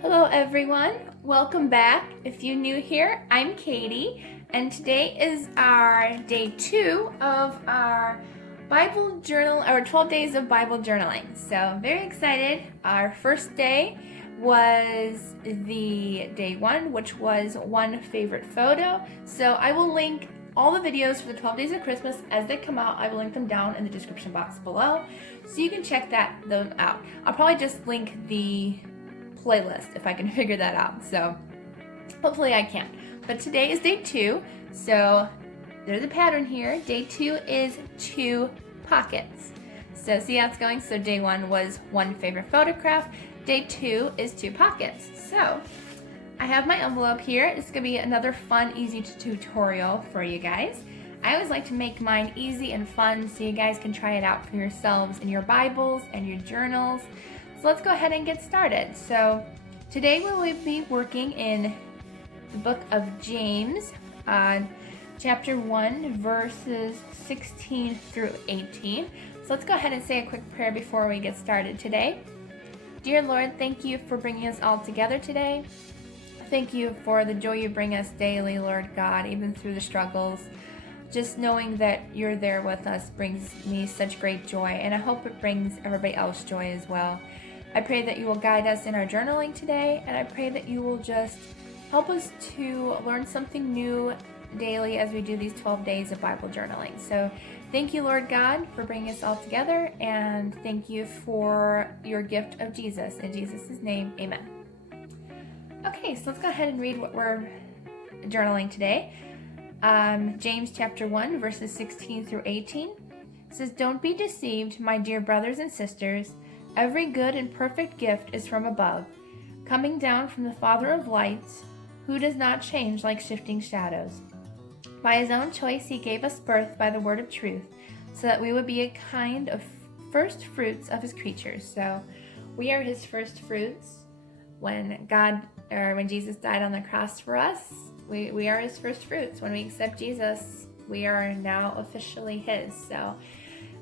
Hello everyone, welcome back. If you're new here, I'm Katie, and today is our day 2 of our Bible journal, our 12 days of Bible journaling. So I'm very excited. Our first day was the day 1, which was one favorite photo. So I will link all the videos for the 12 days of Christmas as they come out. I will link them down in the description box below, so you can check them out. I'll probably just link the playlist if I can figure that out, so hopefully I can. But today is day 2, so there's a pattern here. Day 2 is 2 pockets. So see how it's going? So day 1 was one favorite photograph. Day 2 is 2 pockets. So I have my envelope here. It's gonna be another fun, easy tutorial for you guys. I always like to make mine easy and fun so you guys can try it out for yourselves in your Bibles and your journals. So let's go ahead and get started. So today we will be working in the book of James, chapter 1, verses 16 through 18. So let's go ahead and say a quick prayer before we get started today. Dear Lord, thank you for bringing us all together today. Thank you for the joy you bring us daily, Lord God, even through the struggles. Just knowing that you're there with us brings me such great joy, and I hope it brings everybody else joy as well. I pray that you will guide us in our journaling today, and I pray that you will just help us to learn something new daily as we do these 12 days of Bible journaling. So thank you, Lord God, for bringing us all together, and thank you for your gift of Jesus. In Jesus' name, amen. Okay, so let's go ahead and read what we're journaling today. James chapter 1, verses 16 through 18. It says, "Don't be deceived, my dear brothers and sisters. Every good and perfect gift is from above, coming down from the Father of lights, who does not change like shifting shadows. By his own choice he gave us birth by the word of truth, so that we would be a kind of first fruits of his creatures." So we are his first fruits. When Jesus died on the cross for us, we are his first fruits. When we accept Jesus, we are now officially his. So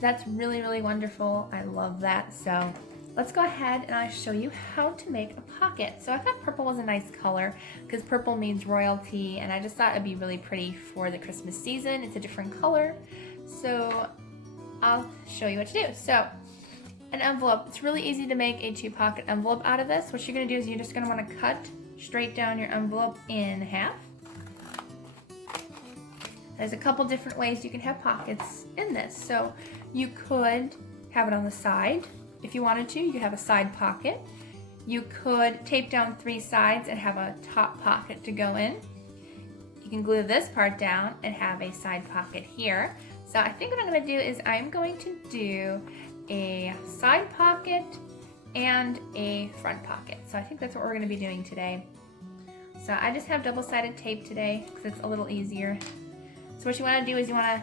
that's really, really wonderful. I love that. So let's go ahead and I'll show you how to make a pocket. So I thought purple was a nice color because purple means royalty, and I just thought it'd be really pretty for the Christmas season. It's a different color. So I'll show you what to do. So an envelope. It's really easy to make a 2-pocket envelope out of this. What you're going to do is you're just going to want to cut straight down your envelope in half. There's a couple different ways you can have pockets in this. So you could have it on the side. If you wanted to, you could have a side pocket. You could tape down 3 sides and have a top pocket to go in. You can glue this part down and have a side pocket here. So I think what I'm going to do is I'm going to do a side pocket and a front pocket. So I think that's what we're going to be doing today. So I just have double-sided tape today because it's a little easier. So what you want to do is you want to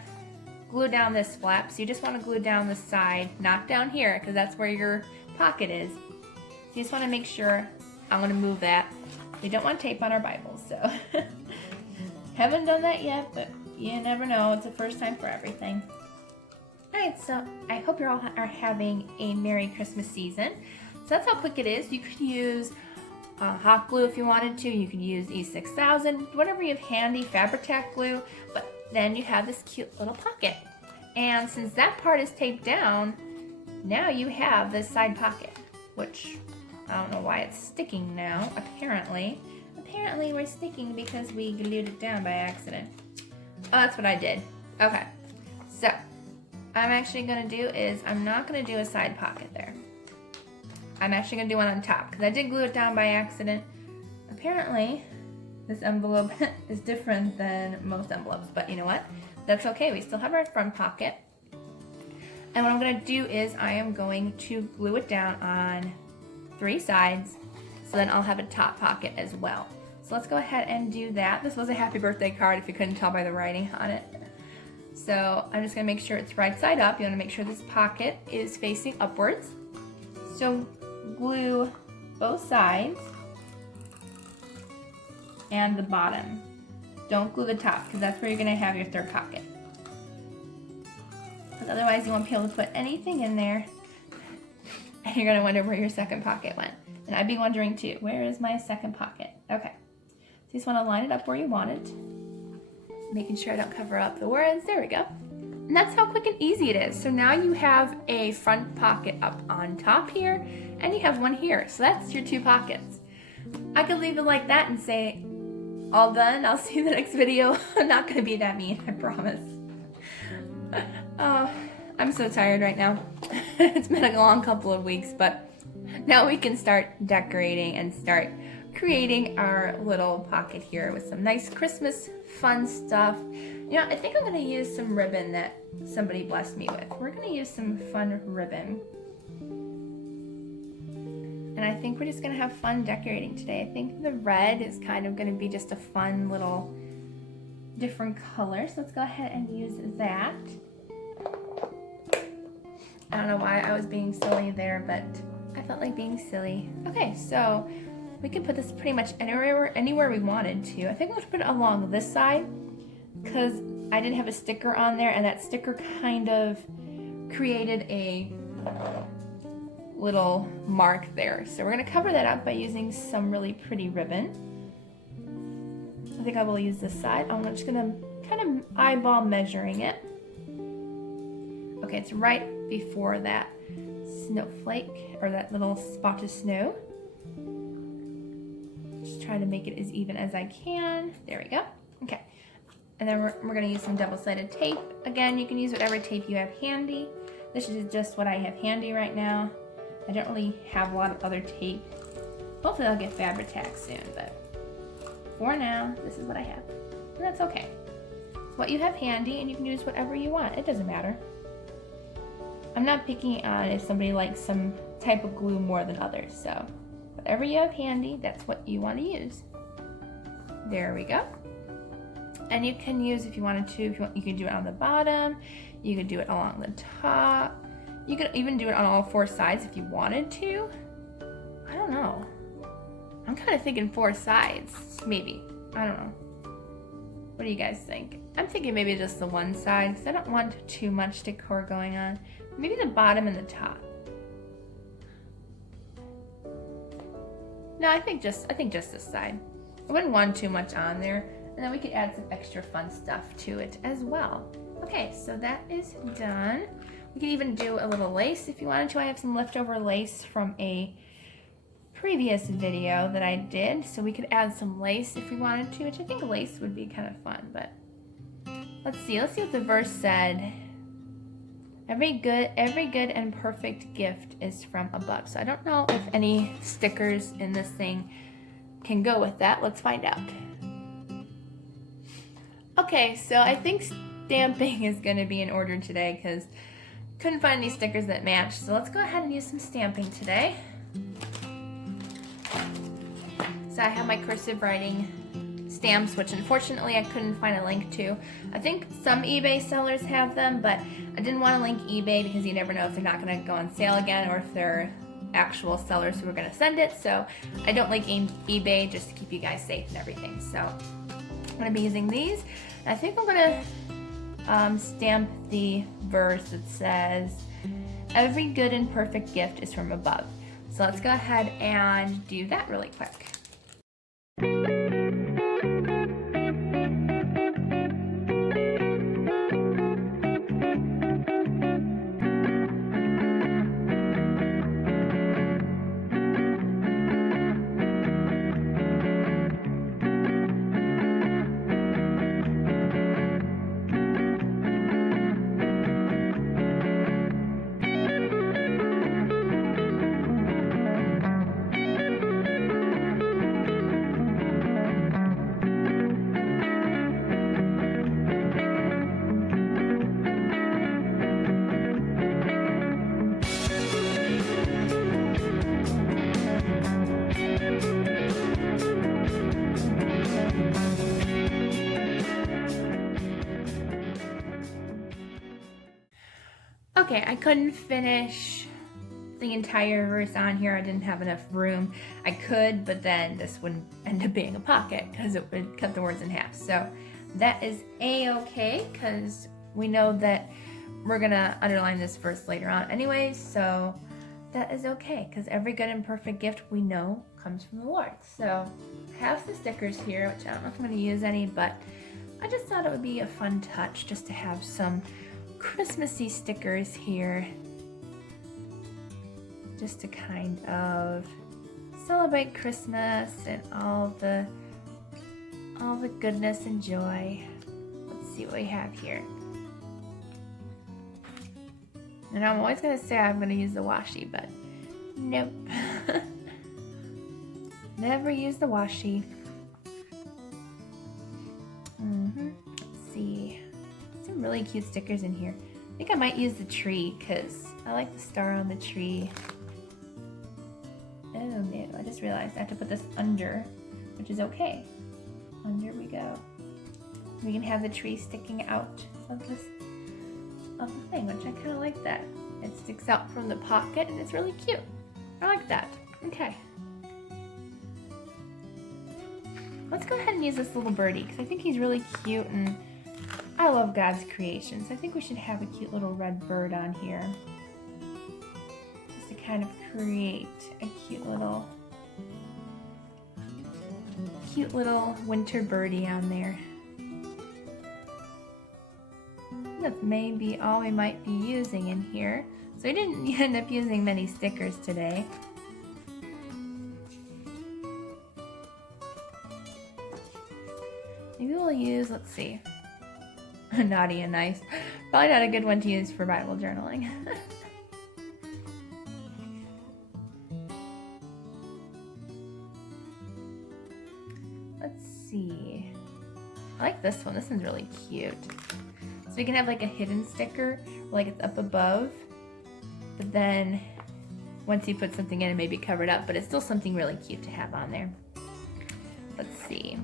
glue down this flap. So you just want to glue down the side, not down here, because that's where your pocket is. So you just want to make sure. I'm going to move that. We don't want tape on our Bibles, so haven't done that yet, but you never know. It's the first time for everything. Alright, so I hope you all are having a Merry Christmas season. So that's how quick it is. You could use hot glue if you wanted to. You could use E6000, whatever you have handy, Fabri-Tac glue, but then you have this cute little pocket. And since that part is taped down, now you have this side pocket, which I don't know why it's sticking now, apparently. Apparently we're sticking because we glued it down by accident. Oh, that's what I did. Okay, so I'm actually going to do is I'm not going to do a side pocket there. I'm actually going to do one on top because I did glue it down by accident. Apparently, this envelope is different than most envelopes, but you know what? That's okay. We still have our front pocket. And what I'm going to do is I am going to glue it down on 3 sides, so then I'll have a top pocket as well. So let's go ahead and do that. This was a happy birthday card if you couldn't tell by the writing on it. So I'm just going to make sure it's right side up. You want to make sure this pocket is facing upwards. So glue both sides and the bottom. Don't glue the top because that's where you're going to have your third pocket. Because otherwise you won't be able to put anything in there And you're gonna wonder where your second pocket went. And I'd be wondering too, where is my second pocket? Okay, so you just wanna line it up where you want it. Making sure I don't cover up the words, there we go. And that's how quick and easy it is. So now you have a front pocket up on top here, and you have one here. So that's your 2 pockets. I could leave it like that and say, all done, I'll see you in the next video. I'm not gonna be that mean, I promise. I'm so tired right now. It's been a long couple of weeks, but now we can start decorating and start creating our little pocket here with some nice Christmas fun stuff. You know, I think I'm gonna use some ribbon that somebody blessed me with. We're gonna use some fun ribbon. And I think we're just gonna have fun decorating today. I think the red is kind of gonna be just a fun little different color. So let's go ahead and use that. I don't know why I was being silly there, but I felt like being silly. Okay, so we can put this pretty much anywhere we wanted to. I think I'm gonna put it along this side because I did have a sticker on there, and that sticker kind of created a little mark there. So we're gonna cover that up by using some really pretty ribbon. I think I will use this side. I'm just gonna kind of eyeball measuring it. Okay, it's right before that snowflake, or that little spot of snow. Just try to make it as even as I can. There we go. Okay. And then we're going to use some double-sided tape. Again, you can use whatever tape you have handy. This is just what I have handy right now. I don't really have a lot of other tape. Hopefully I'll get Fabri-Tac soon, but for now, this is what I have. And that's okay. It's what you have handy, and you can use whatever you want. It doesn't matter. I'm not picking on if somebody likes some type of glue more than others, so whatever you have handy, that's what you want to use. There we go. And you can use, if you wanted to, you can do it on the bottom, you could do it along the top, you could even do it on all 4 sides if you wanted to. I don't know. I'm kind of thinking 4 sides, maybe. I don't know. What do you guys think? I'm thinking maybe just the one side, because I don't want too much decor going on. Maybe the bottom and the top. No, I think just this side. I wouldn't want too much on there, and then we could add some extra fun stuff to it as well. Okay, so that is done. We could even do a little lace if you wanted to. I have some leftover lace from a previous video that I did, so we could add some lace if we wanted to, which I think lace would be kind of fun, but let's see what the verse said. Every good and perfect gift is from above. So I don't know if any stickers in this thing can go with that. Let's find out. Okay, so I think stamping is going to be in order today because couldn't find any stickers that match. So let's go ahead and use some stamping today. So I have my cursive writing stamps, which unfortunately I couldn't find a link to. I think some eBay sellers have them, but I didn't want to link eBay because you never know if they're not going to go on sale again or if they're actual sellers who are going to send it. So I don't link eBay just to keep you guys safe and everything. So I'm going to be using these. I think I'm going to stamp the verse that says, "Every good and perfect gift is from above." So let's go ahead and do that really quick. Okay, I couldn't finish the entire verse on here. I didn't have enough room. I could, but then this wouldn't end up being a pocket because it would cut the words in half. So that is a-okay because we know that we're gonna underline this verse later on anyways. So that is okay, because every good and perfect gift we know comes from the Lord. So I have some stickers here, which I don't know if I'm going to use any, but I just thought it would be a fun touch just to have some Christmassy stickers here, just to kind of celebrate Christmas and all the goodness and joy. Let's see what we have here. And I'm always going to say I'm going to use the washi, but nope. Never use the washi. Let's see. Some really cute stickers in here. I think I might use the tree because I like the star on the tree. Oh no, I just realized I have to put this under, which is okay. Under we go. We can have the tree sticking out of the thing, which I kind of like that. It sticks out from the pocket and it's really cute. I like that. Okay. Let's go ahead and use this little birdie because I think he's really cute and I love God's creations. I think we should have a cute little red bird on here. Just to kind of create a cute little winter birdie on there. That's maybe all we might be using in here. So we didn't end up using many stickers today. Maybe we'll use, let's see, naughty and nice. Probably not a good one to use for Bible journaling. Let's see. I like this one. This one's really cute. So we can have like a hidden sticker, like it's up above, but then once you put something in, it may be covered up, but it's still something really cute to have on there. Let's see.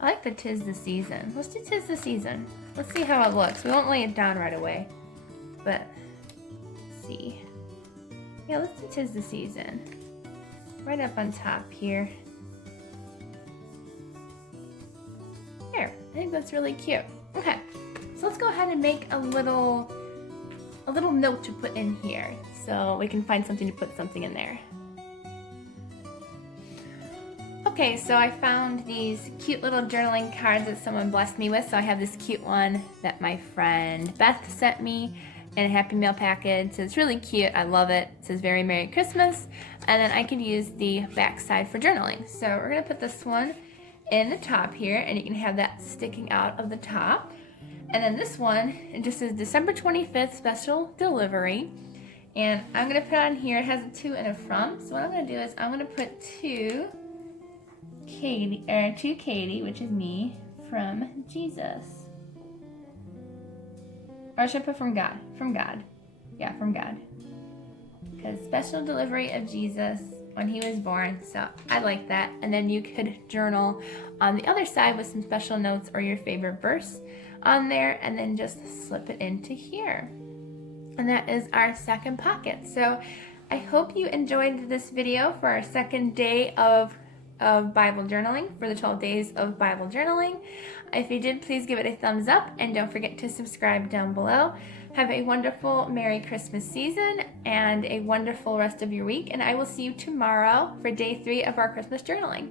I like the 'Tis the Season. Let's do 'Tis the Season. Let's see how it looks. We won't lay it down right away, but let's see. Yeah, let's do 'Tis the Season. Right up on top here. There, I think that's really cute. Okay, so let's go ahead and make a little note to put in here so we can find something to put something in there. Okay, so I found these cute little journaling cards that someone blessed me with. So I have this cute one that my friend Beth sent me in a Happy Mail package. So it's really cute. I love it. It says Very Merry Christmas. And then I could use the back side for journaling. So we're going to put this one in the top here, and you can have that sticking out of the top. And then this one, it just says December 25th special delivery. And I'm going to put on here, it has a to and a from. So what I'm going to do is I'm going to put to Katie, which is me, from Jesus. Or should I put from God? From God. Yeah, from God. Because special delivery of Jesus when he was born. So I like that. And then you could journal on the other side with some special notes or your favorite verse on there, and then just slip it into here. And that is our second pocket. So I hope you enjoyed this video for our second day of Bible journaling, for the 12 days of Bible journaling. If you did, please give it a thumbs up and don't forget to subscribe down below. Have a wonderful Merry Christmas season and a wonderful rest of your week, and I will see you tomorrow for day 3 of our Christmas journaling.